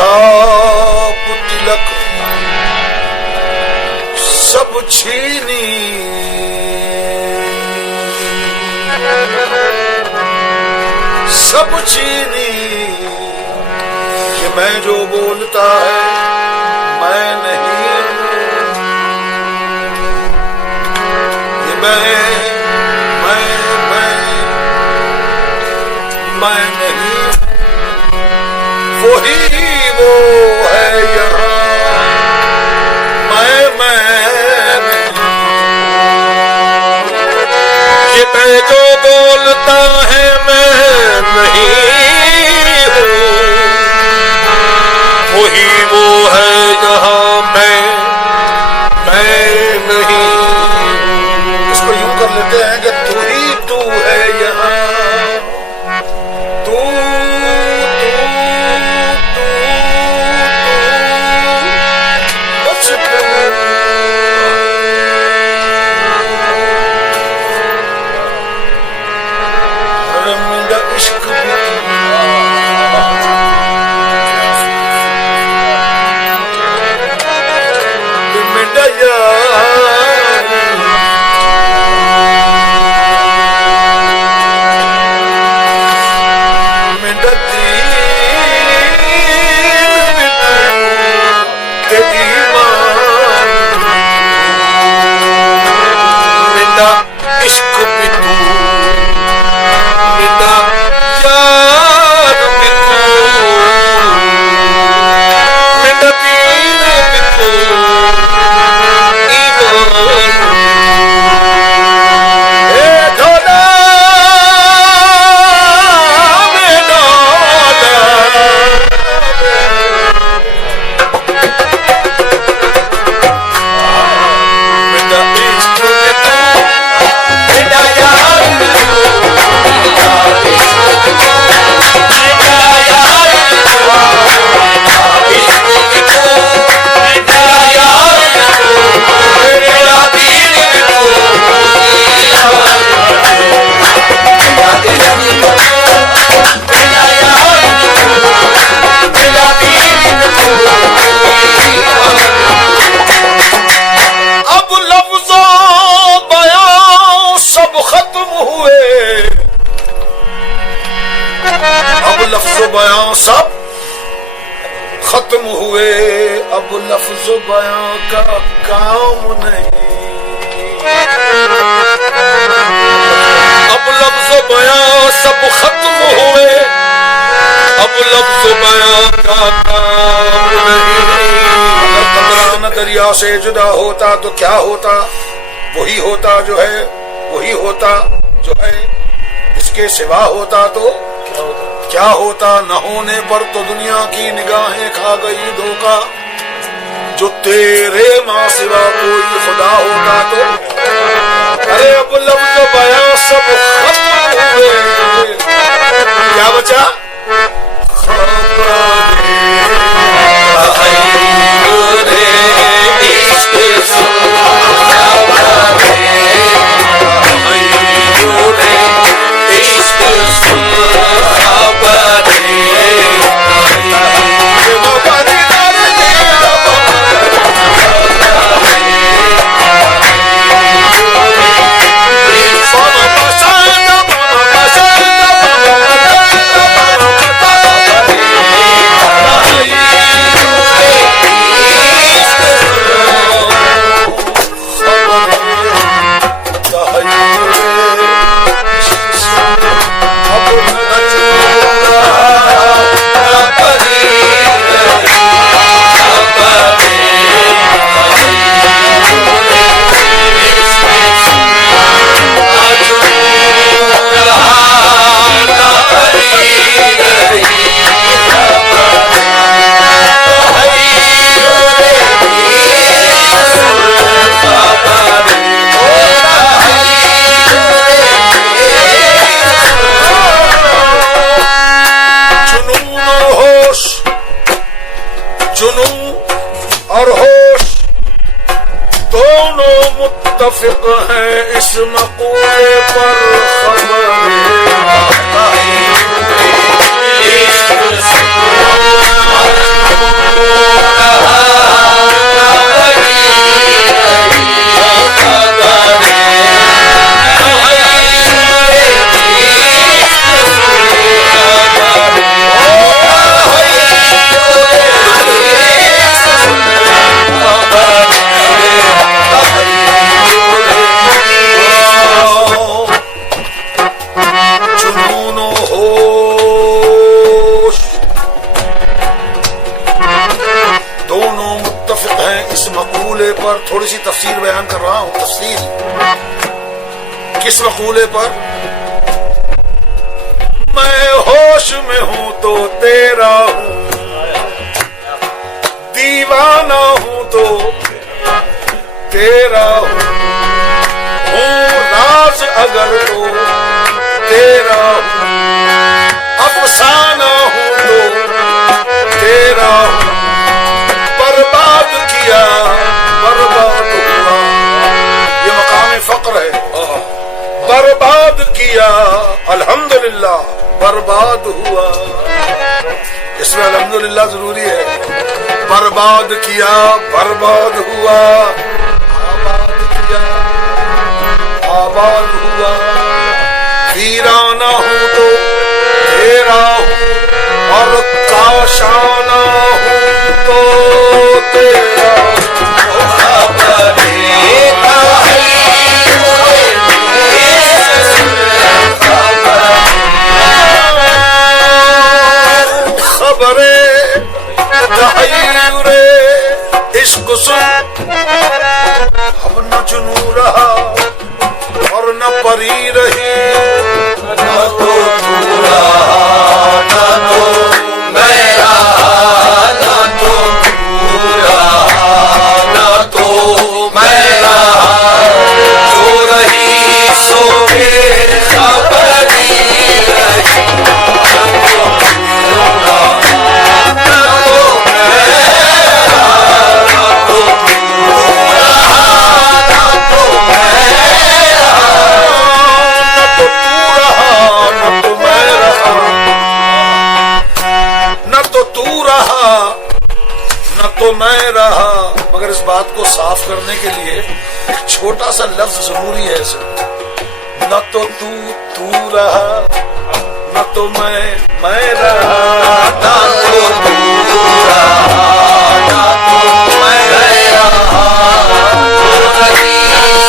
छाप तिलक सब छीनी, सब छीनी। कि मैं जो बोलता है मैं नहीं हूँ, ये मैं नहीं, वही वो है यहाँ, मैं नहीं। कि मैं जो बोलता है मैं नहीं हूँ, वही वो है यहाँ, मैं नहीं। इसको यूं कर लेते हैं कि तू ही तू है यहाँ, तू बस तू। अरे मेरा इश्क भी मेरा यार, मेरा दीन भी तू, तेरी ईमान मेरा इश्क भी तू, मेरा यार भी तू, मेरा दीन भी तू, बयां सब खत्म हुए, अब लफ्ज़ बयां का काम नहीं। अब लफ्ज़ बयां सब खत्म हुए, अब लफ्ज़ बयां का काम नहीं। अगर कतरा न दरिया से जुदा होता तो क्या होता? वही होता जो है, वही होता जो है, इसके सिवा होता तो क्या होता? न होने पर तो दुनिया की निगाहें खा गई धोखा, जो तेरे माँ सिवा कोई खुदा होता तो। अरे अब लफ्ज़ बयां सब खत्म हुए, क्या बचा? मुत्तफिक है इस मक़ूले पर, खबर इस मकूले पर थोड़ी सी तफसीर बयान कर रहा हूं। तफसीर किस मकूले पर? मैं होश में हूं तो तेरा हूं, दीवाना हूं तो तेरा हूं राज अगर तो तेरा हूं, अफसाना हूं तो तेरा हूं, बर्बाद किया बर्बाद हुआ, ये मकाम फक्र है। बर्बाद किया अल्हम्दुलिल्लाह बर्बाद हुआ, इसमें अल्हम्दुलिल्लाह जरूरी है। बर्बाद किया बर्बाद हुआ, आबाद किया आबाद हुआ, वीराना हूं तो तेरा हूं और काशाना हूं तो तेरा खबरे तहय्युरे इश्क सुन, अब न जुनू रहा और न परी रही, न तो तू रहा न तो मैं रहा, न तो तू रहा न तो मैं रहा, जो रही सो बेखबरी रही, न तो तू रहा न तो मैं रहा, न तो तू रहा न तो मैं तो मैं रहा। मगर इस बात को साफ करने के लिए एक छोटा सा लफ्ज जरूरी है इसमें। न तो तू रहा न तो मैं रहा, न तो तू रहा न तो मैं रहा, जो रही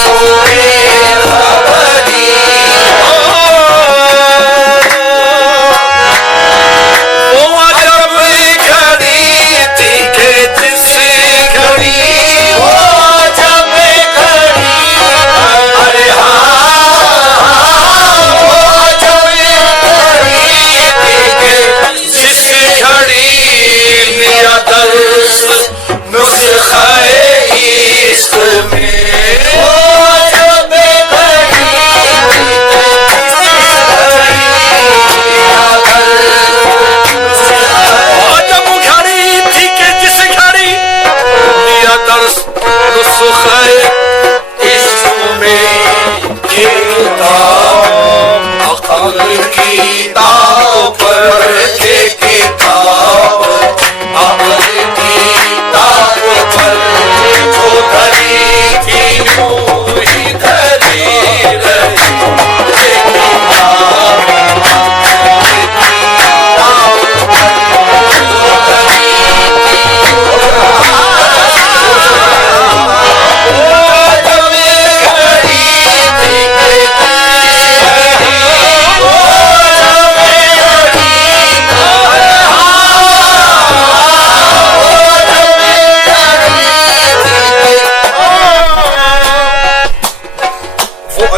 सो बेखबरी।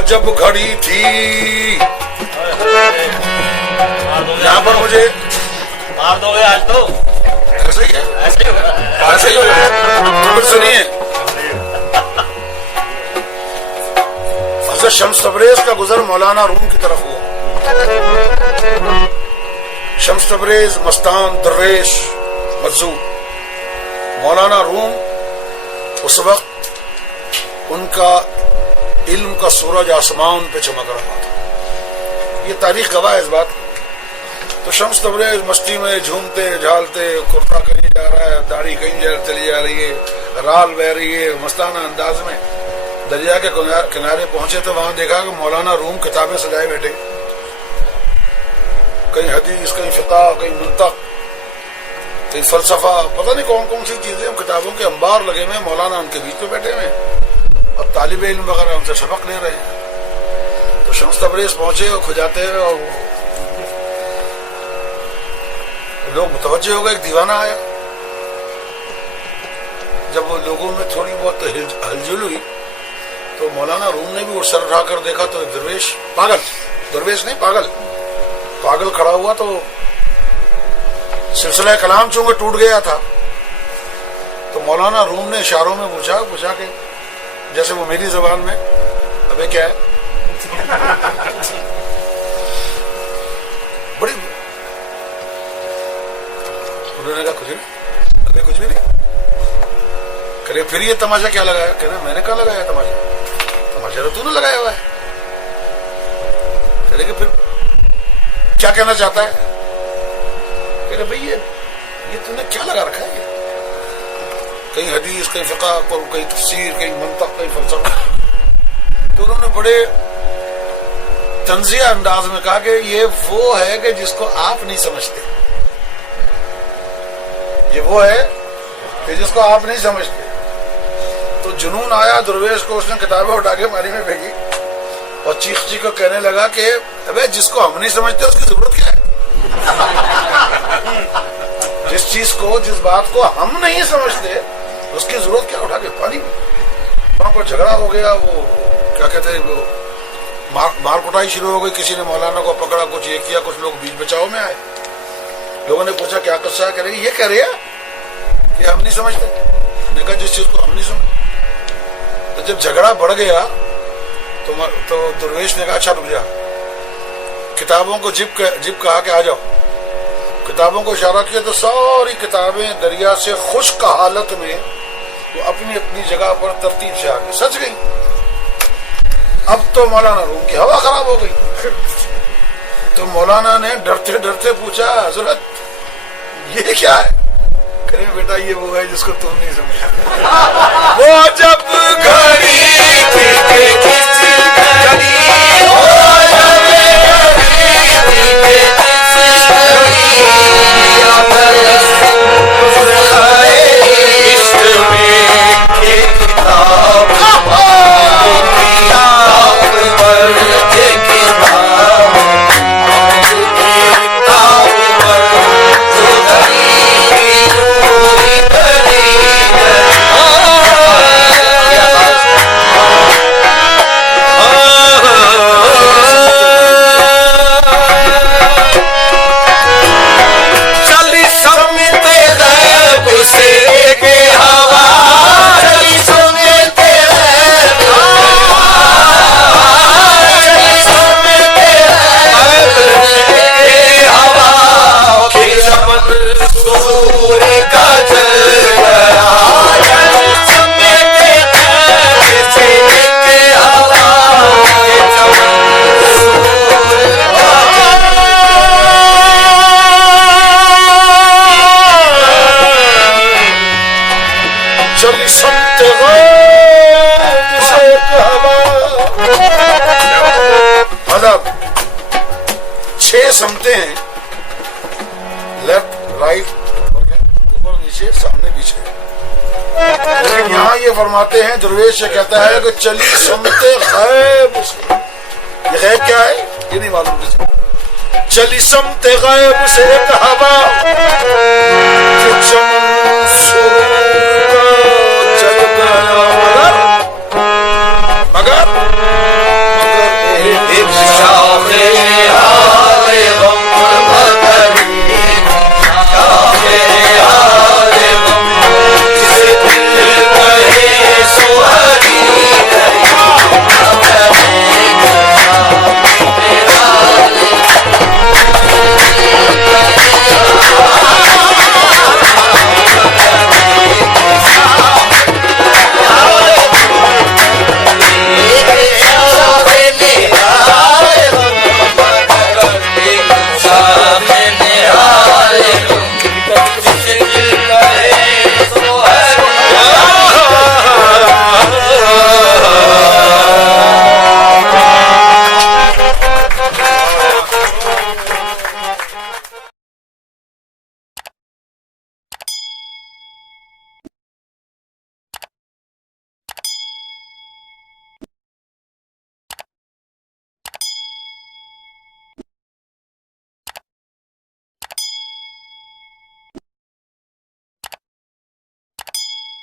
जब घड़ी थी यहाँ पर मुझे मार दोगे आज तो। ऐसे ही है, ऐसे ही हो फिर सुनिए। हज़रत शम्स तबरेज का गुजर मौलाना रूम की तरफ हुआ। शम्स तबरेज मस्तान दरवेश मज़्ज़ूर, मौलाना रूम उस वक्त उनका इल्म का सूरज आसमान पे चमक रहा था। ये तारीख गवाह है इस बात। तो शम्स तबरेज मस्ती में झूमते झालते, कुर्ता कहीं जा रहा है, दाढ़ी कहीं चली जा रही है, राल बह रही है, मस्ताना अंदाज में दरिया के किनारे पहुंचे तो वहां देखा कि मौलाना रूम किताबें सजाए बैठे, कहीं हदीस, कहीं फिक़ह, कहीं मुंतक़, कहीं फलसफा, पता नहीं कौन कौन सी चीजें, किताबों के अंबार लगे हुए, मौलाना उनके बीच में बैठे हुए और तालिब इल्म वगैरह उनसे सबक ले रहे हैं। तो शम्स तबरेज पहुंचे और खुजाते हुए और लोग मुतवज्जे हो गए। एक दीवाना आया, जब वो लोगों में थोड़ी बहुत हलचल हुई तो मौलाना रूम ने भी वो सर उठा कर देखा तो दरवेश नहीं पागल खड़ा हुआ। तो सिलसिला कलाम चूंकि टूट गया था तो मौलाना रूम ने इशारों में पूछा कि जैसे वो मेरी जबान में, अबे क्या है? बड़ी उन्होंने कहा कुछ नहीं, अबे कुछ भी नहीं। करे फिर ये तमाशा क्या लगाया? कह रहे मैंने कहा लगाया तमाशा तो तूने लगाया हुआ है। करे कि फिर क्या कहना चाहता है? कह रहे भाई ये तूने क्या लगा रखा है? कहीं हदीस, कहीं फिक़ह, कहीं तफसीर, कहीं मंतक़, कहीं फलसफा। तो उन्होंने बड़े तंज़िया अंदाज में कहा कि ये वो है कि जिसको आप नहीं समझते, ये वो है कि जिसको आप नहीं समझते। तो जुनून आया दरवेश को, उसने किताबें उठा के पानी में फेंकी और चीख को कहने लगा कि अबे जिसको हम नहीं समझते उसकी जरूरत क्या है? जिस बात को हम नहीं समझते उसकी जरूरत क्या? उठा के पानी में। वहां पर झगड़ा हो गया, वो क्या कहते हैं, वो मार कुटाई शुरू हो गई। किसी ने मौलाना को पकड़ा, कुछ ये किया, कुछ लोग बीच बचाव में आए। लोगों ने पूछा क्या किस्सा है? करेंगे ये कह रहे हैं कि हम नहीं समझते। मैंने कहा जिस चीज को हम नहीं समझते। तो जब झगड़ा बढ़ गया तो दरवेश ने कहा अच्छा रुक जा, किताबों को जिप कहा कि आ जाओ। किताबों को इशारा किया तो सारी किताबें दरिया से खुश्क हालत में वो अपनी अपनी जगह पर तरतीब से आके सच गई। अब तो मौलाना रूम की हवा खराब हो गई। तो मौलाना ने डरते डरते पूछा हजरत ये क्या है? करे बेटा ये वो है जिसको तुम नहीं समझा। वो जब घड़ी समते हैं, लेफ्ट राइट ऊपर नीचे सामने पीछे। लेकिन यहाँ ये फरमाते हैं, दरवेश से कहता है कि चली समते गैब से। ये गैब क्या है ये नहीं मालूम किसी। चली समते गैब से एक हवा